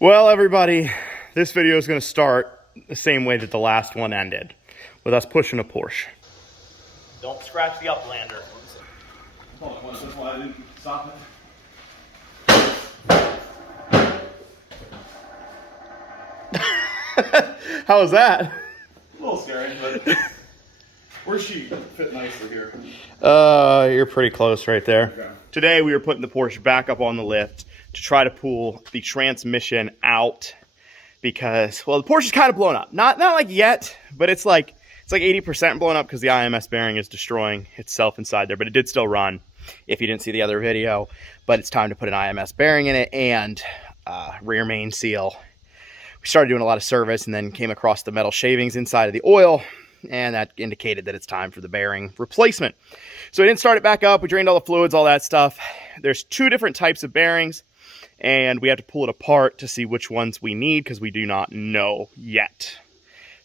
Well, everybody, this video is going to start the same way that the last one ended, with us pushing a Porsche. Don't scratch the Uplander. Hold on, that's why I didn't stop it. How was that? A little scary, but where's she fit nicely here? You're pretty close right there. Okay. Today we were putting the Porsche back up on the lift to try to pull the transmission out because, well, the Porsche is kind of blown up. Not like yet, but it's like 80% blown up because the IMS bearing is destroying itself inside there, but it did still run if you didn't see the other video. But it's time to put an IMS bearing in it and rear main seal. We started doing a lot of service and then came across the metal shavings inside of the oil, and that indicated that it's time for the bearing replacement. So we didn't start it back up. We drained all the fluids, all that stuff. There's two different types of bearings, and we have to pull it apart to see which ones we need because we do not know yet.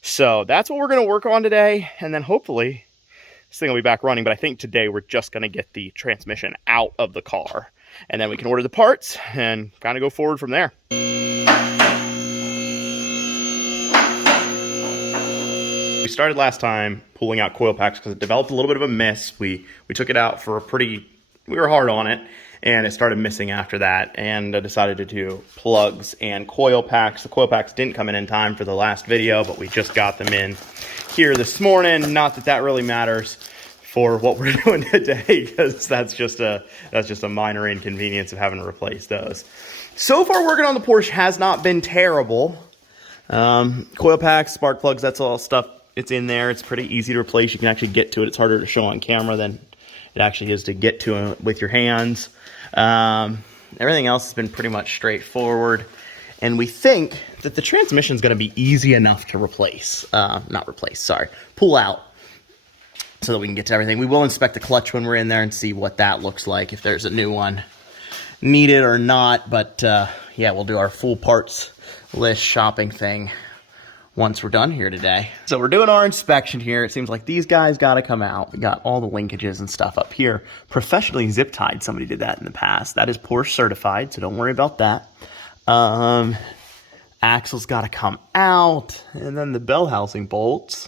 So that's what we're going to work on today, and then hopefully this thing will be back running. But I think today we're just going to get the transmission out of the car, and then we can order the parts and kind of go forward from there. We started last time pulling out coil packs because it developed a little bit of a miss. We took it out for we were hard on it, and it started missing after that, and I decided to do plugs and coil packs. The coil packs didn't come in time for the last video, but we just got them in here this morning. Not that that really matters for what we're doing today, because that's just a minor inconvenience of having to replace those. So far, working on the Porsche has not been terrible. Coil packs, spark plugs, that's all stuff. It's in there. It's pretty easy to replace. You can actually get to it. It's harder to show on camera than it actually is to get to it with your hands. Everything else has been pretty much straightforward. And we think that the transmission is going to be easy enough to pull out so that we can get to everything. We will inspect the clutch when we're in there and see what that looks like, if there's a new one needed or not. But yeah, we'll do our full parts list shopping thing once we're done here today. So we're doing our inspection here. It seems like these guys got to come out. We got all the linkages and stuff up here. Professionally zip tied. Somebody did that in the past. That is Porsche certified, so don't worry about that. Axle's got to come out, and then the bell housing bolts.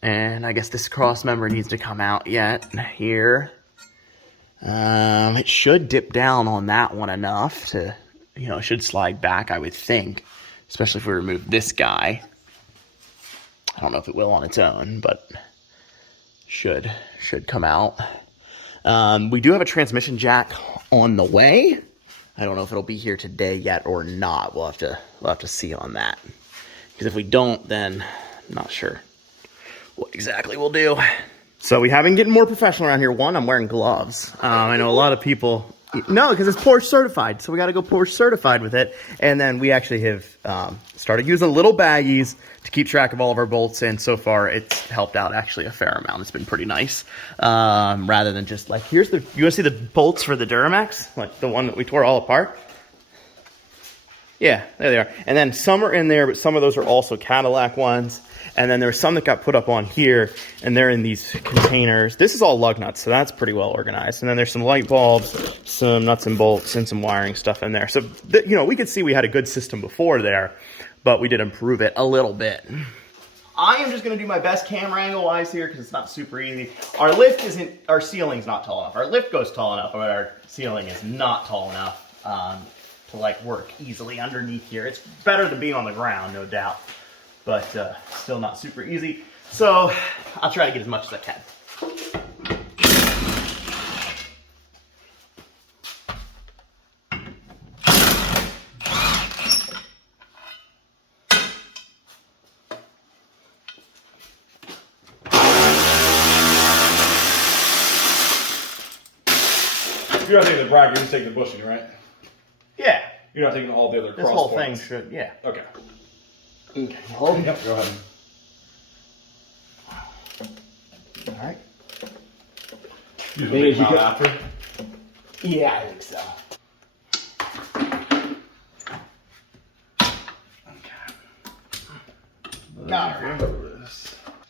And I guess this cross member needs to come out yet here. It should dip down on that one enough to, it should slide back, I would think. Especially if we remove this guy. I don't know if it will on its own, but should come out. We do have a transmission jack on the way. I don't know if it'll be here today yet or not. We'll have to see on that. Because if we don't, then I'm not sure what exactly we'll do. So we have been getting more professional around here. One, I'm wearing gloves. I know a lot of people. No, because it's Porsche certified, so we got to go Porsche certified with it. And then we actually have started using little baggies to keep track of all of our bolts, and so far it's helped out actually a fair amount. It's been pretty nice. Rather than just like, you want to see the bolts for the Duramax? Like the one that we tore all apart? Yeah, there they are. And then some are in there, but some of those are also Cadillac ones. And then there's some that got put up on here, and they're in these containers. This is all lug nuts, so that's pretty well organized. And then there's some light bulbs, some nuts and bolts, and some wiring stuff in there. So, we could see we had a good system before there, but we did improve it a little bit. I am just going to do my best camera angle-wise here because it's not super easy. Our ceiling's not tall enough. Our lift goes tall enough, but our ceiling is not tall enough to work easily underneath here. It's better than being on the ground, no doubt. But still not super easy. So I'll try to get as much as I can. You're not taking the bracket, you're just taking the bushing, right? Yeah. You're not taking all the other cross This whole points. thing should, yeah. Okay. Okay, hold. Yep, go ahead. All right. You just make them out after? Yeah, I think so.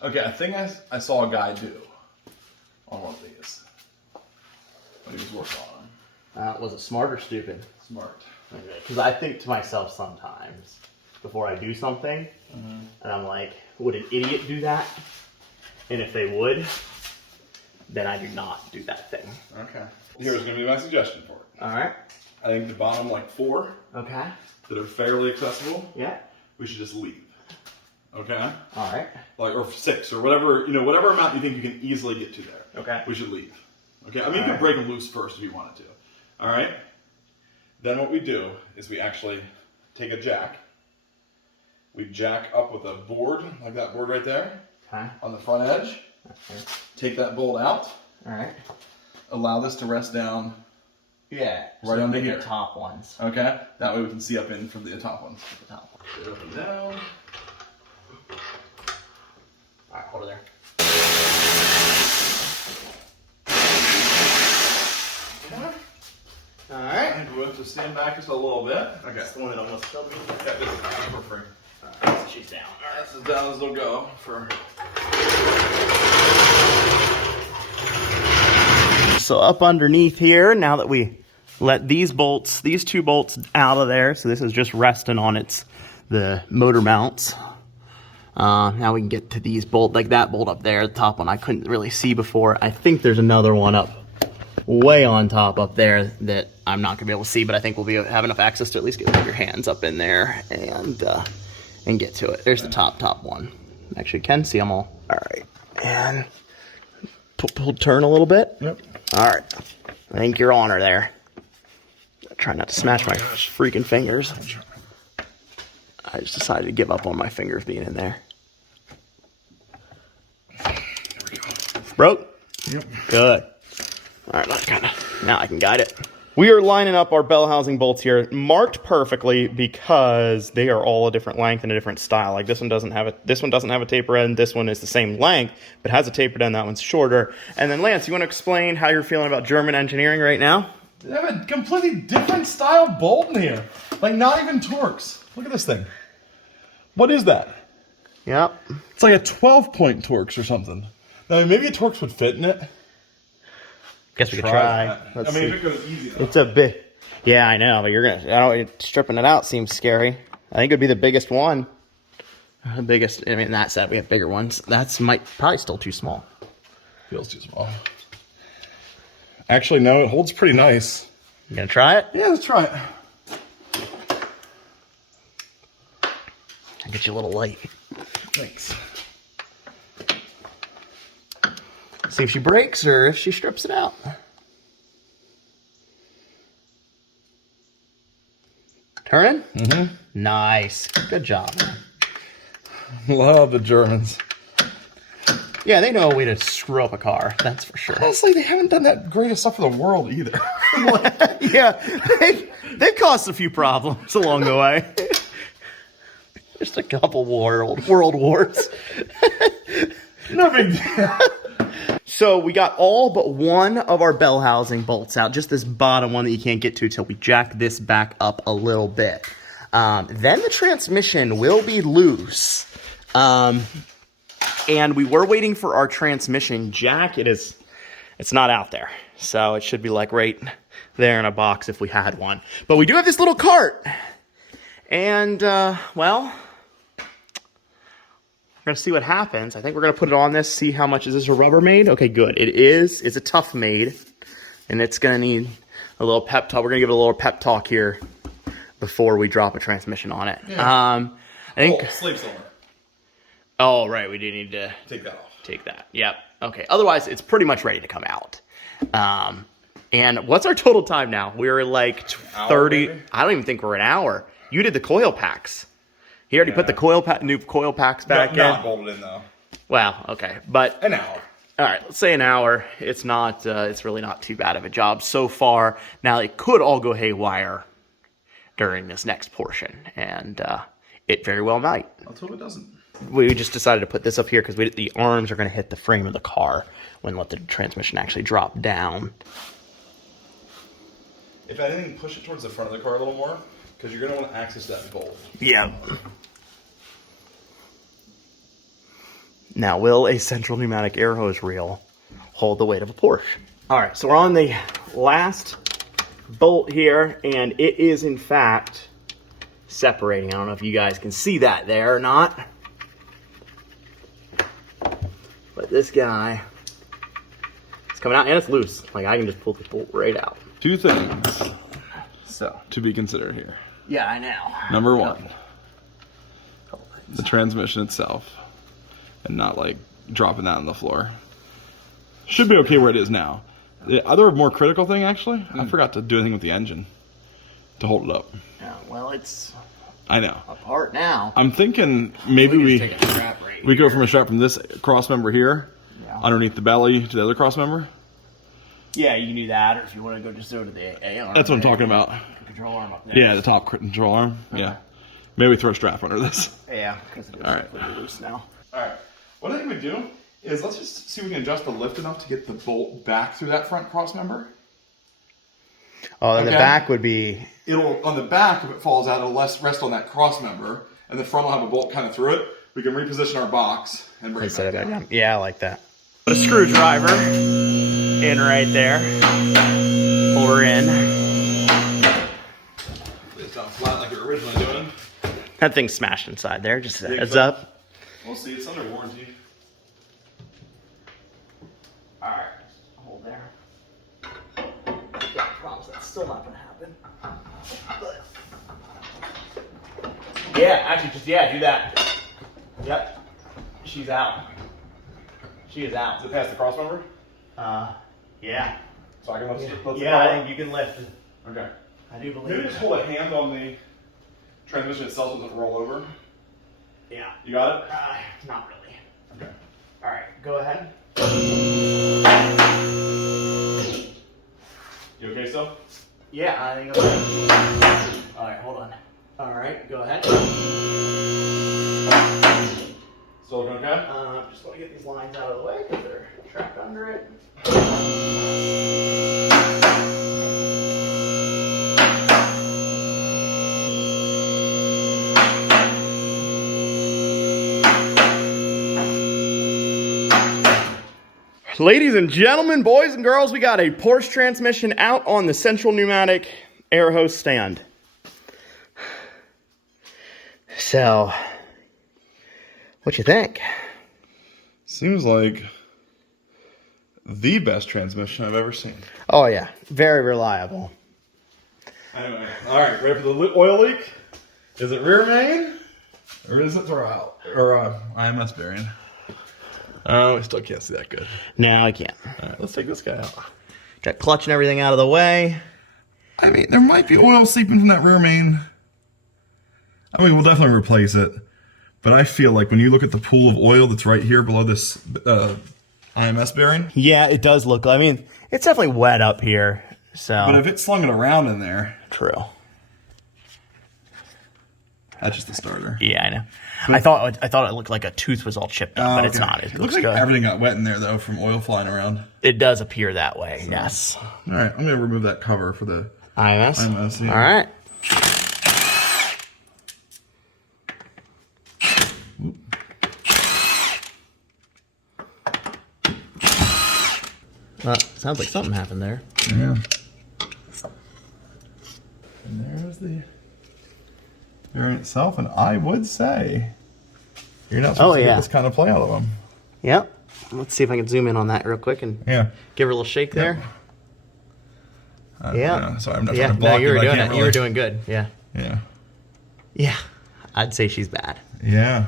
Okay, I think I saw a guy do on one of these. But he was working on them. Was it smart or stupid? Smart. Because I think to myself sometimes before I do something, and I'm like, would an idiot do that? And if they would, then I do not do that thing. Okay. Here's going to be my suggestion for it. All right. I think the bottom, like 4 Okay. that are fairly accessible, Yeah. we should just leave. Okay? All right. Like, or 6, or whatever, whatever amount you think you can easily get to there. Okay. We should leave. Okay? I mean, you can break them loose first if you wanted to. All right? Then what we do is we actually take a jack. We jack up with a board, like that board right there, on the front edge. Okay. Take that bolt out. All right. Allow this to rest down. Yeah. Right under here. The top ones. Okay? That way we can see up in from the top ones. The top ones. Get up and down. All right, hold it there. All right. And we'll have to stand back just a little bit. Okay. That's the one that almost killed me. Yeah, this is for free. All right, so she's down. All right. That's as down as it'll go for. So up underneath here, now that we let these two bolts out of there, so this is just resting on the motor mounts. Now we can get to these bolts, like that bolt up there, the top one I couldn't really see before. I think there's another one up way on top up there that I'm not gonna be able to see, but I think we'll have enough access to at least get your hands up in there and get to it. There's the top one. Actually, you can see them all. All right, and turn a little bit. Yep. All right, I think you're on her there. Try not to smash my freaking fingers. I just decided to give up on my fingers being in there. There we go. Broke? Yep. Good. All right, now I can guide it. We are lining up our bell housing bolts here, marked perfectly because they are all a different length and a different style. Like this one doesn't have a taper end. This one is the same length, but has a tapered end. That one's shorter. And then Lance, you want to explain how you're feeling about German engineering right now? They have a completely different style bolt in here. Like not even Torx. Look at this thing. What is that? Yep. It's like a 12-point Torx or something. I mean, maybe a Torx would fit in it. Guess we could try. That. Let's I mean, see. if it goes easy though. It's a bit. Yeah, I know, but stripping it out seems scary. I think it'd be the biggest one. The biggest. I mean, that said, we have bigger ones. Probably still too small. Feels too small. Actually, no, it holds pretty nice. You gonna try it? Yeah, let's try it. I'll get you a little light. Thanks. See if she breaks or if she strips it out. Turning? Mm-hmm. Nice. Good job. Love the Germans. Yeah, they know a way to screw up a car. That's for sure. Honestly, they haven't done that great of stuff for the world either. Yeah, they've caused a few problems along the way. Just a couple world wars. No big deal. So we got all but one of our bell housing bolts out, just this bottom one that you can't get to until we jack this back up a little bit. Then the transmission will be loose. And we were waiting for our transmission jack. It's not out there. So it should be like right there in a box if we had one. But we do have this little cart. And, well, we're going to see what happens. I think we're going to put it on this, see how much. Is this a Rubbermaid? Okay, good. It is. It's a Tough Maid. And it's going to need a little pep talk. We're going to give it a little pep talk here before we drop a transmission on it. Yeah. I think. Oh, slave cylinder. Oh, right. We do need to Take that off. take that. Yep. Okay. Otherwise, it's pretty much ready to come out. And what's our total time now? We're like 30. Maybe? I don't even think we're an hour. You did the coil packs. He already put the new coil packs back Not in. bolted in though. Well, okay, but An hour. all right, let's say an hour. It's not. It's really not too bad of a job so far. Now it could all go haywire during this next portion, and it very well might. Let's hope it doesn't. We just decided to put this up here because the arms are going to hit the frame of the car when let the transmission actually drop down. If anything, push it towards the front of the car a little more, because you're going to want to access that bolt. Yeah. Now, will a central pneumatic air hose reel hold the weight of a Porsche? All right, so we're on the last bolt here, and it is in fact separating. I don't know if you guys can see that there or not, but this guy is coming out and it's loose. Like I can just pull the bolt right out. Two things So to be considered here. yeah, I know. Number one, the transmission itself, and not like dropping that on the floor. Should be okay where it is now. The other more critical thing, actually, I forgot to do anything with the engine to hold it up. Yeah, well, it's I know. apart now. I'm thinking maybe we Take a strap right go from a strap from this cross member here Yeah. underneath the belly to the other cross member. Yeah, you can do that, or if you want to go just over to the A arm. That's what I'm talking about. Control arm up there. Yeah, the top control arm. Yeah. Maybe we throw a strap under this. Yeah, because it is All right. completely loose now. All right. What I think we do is let's just see if we can adjust the lift enough to get the bolt back through that front cross member. Oh, and Okay. the back would be. It'll, on the back, if it falls out, it'll rest on that cross member, and the front will have a bolt kind of through it. We can reposition our box and bring it back down. Yeah, I like that. Put a screwdriver in right there. Pull her in. It's down flat like we were originally doing. That thing's smashed inside there. Just a Think heads so? up. We'll see. It's under warranty. All right, hold there. Got problems. That's still not gonna happen. But yeah, actually, just do that. Yep, she's out. She is out. Is it past the cross member? Yeah. So I can lift Yeah, I think you can lift it. Okay. I do believe. Maybe just hold a hand on the transmission itself so it doesn't roll over. Yeah. You got it? Not really. Okay. All right, go ahead. You okay still? Yeah, I think I'm ready. All right, hold on. All right, go ahead. Still looking okay? Just want to get these lines out of the way because they're trapped under it. Ladies and gentlemen, boys and girls, we got a Porsche transmission out on the central pneumatic air hose stand. So, what you think? Seems like the best transmission I've ever seen. Oh yeah, very reliable. Anyway, all right, ready for the oil leak? Is it rear main or is it throwout or IMS bearing? Oh, we still can't see that good. No, I can't. All right, let's take this guy out. Got clutch and everything out of the way. I mean, there might be oil seeping from that rear main. I mean, we'll definitely replace it. But I feel like when you look at the pool of oil that's right here below this IMS bearing. Yeah, it does look. I mean, it's definitely wet up here. So. But if it slung it around in there. True. That's just the starter. Yeah, I know. I thought it looked like a tooth was all chipped up, but it's not. It looks like good. everything got wet in there though from oil flying around. It does appear that way. Yes. All right, I'm gonna remove that cover for the IMS. IMS. Yeah. All right. Sounds like something happened there. Yeah. And there's the bearing itself, and I would say you're not supposed to get this kind of play out of them. Yep. Let's see if I can zoom in on that real quick and give her a little shake there. Yeah. Sorry, I'm not trying to block you were doing it. Really... You were doing good. Yeah. Yeah. Yeah. I'd say she's bad. Yeah.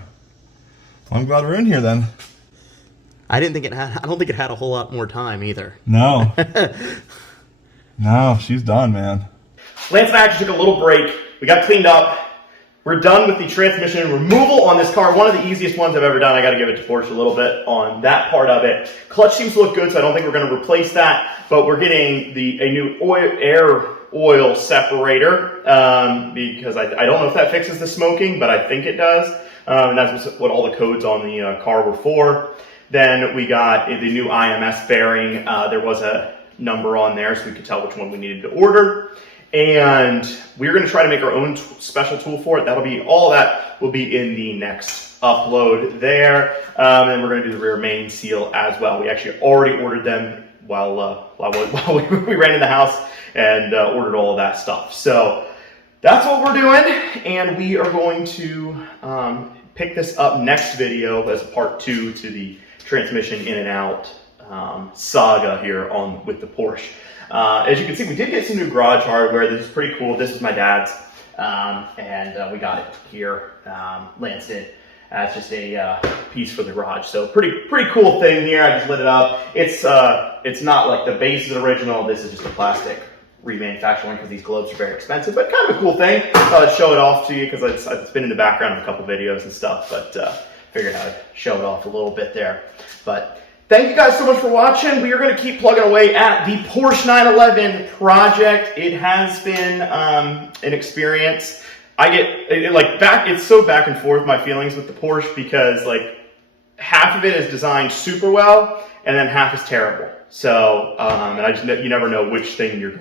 Well, I'm glad we're in here then. I don't think it had a whole lot more time either. No. No, she's done, man. Lance and I actually took a little break. We got cleaned up. We're done with the transmission removal on this car. One of the easiest ones I've ever done. I got to give it to Porsche a little bit on that part of it. Clutch seems to look good, so I don't think we're going to replace that. But we're getting a new air oil separator because I don't know if that fixes the smoking, but I think it does. And that's what all the codes on the car were for. Then we got the new IMS bearing. There was a number on there, so we could tell which one we needed to order. And we're going to try to make our own special tool for it. All that will be in the next upload there. And we're going to do the rear main seal as well. We actually already ordered them while we ran in the house and ordered all of that stuff. So that's what we're doing, and we are going to pick this up next video as a part 2 to the transmission in and out saga here with the Porsche. As you can see, we did get some new garage hardware. This is pretty cool. This is my dad's, and we got it here. Lance did. It's just a piece for the garage. So pretty cool thing here. I just lit it up. It's not like the base is original. This is just a plastic remanufacturing because these globes are very expensive, but kind of a cool thing. I'd show it off to you because it's been in the background of a couple videos and stuff, but figured I'd show it off a little bit there. But thank you guys so much for watching. We are going to keep plugging away at the Porsche 911 project. It has been an experience. I get it's so back and forth, my feelings with the Porsche, because like half of it is designed super well and then half is terrible. So and you never know which thing you're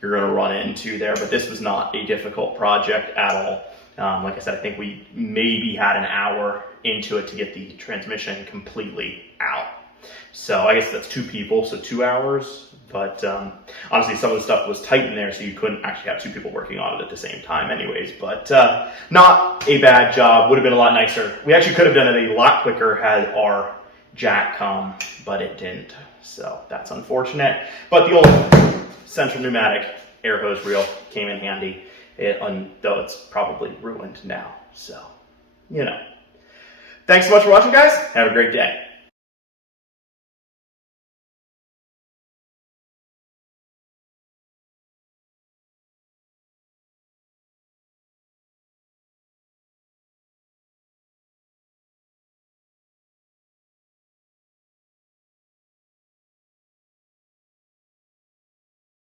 gonna run into there. But this was not a difficult project at all. Like I said, I think we maybe had an hour into it to get the transmission completely out. So I guess that's 2 people, so 2 hours. But honestly, some of the stuff was tight in there, so you couldn't actually have 2 people working on it at the same time anyways. But not a bad job. Would have been a lot nicer. We actually could have done it a lot quicker had our jack come, but it didn't. So that's unfortunate. But the old central pneumatic air hose reel came in handy, though it's probably ruined now. So, you know. Thanks so much for watching, guys. Have a great day.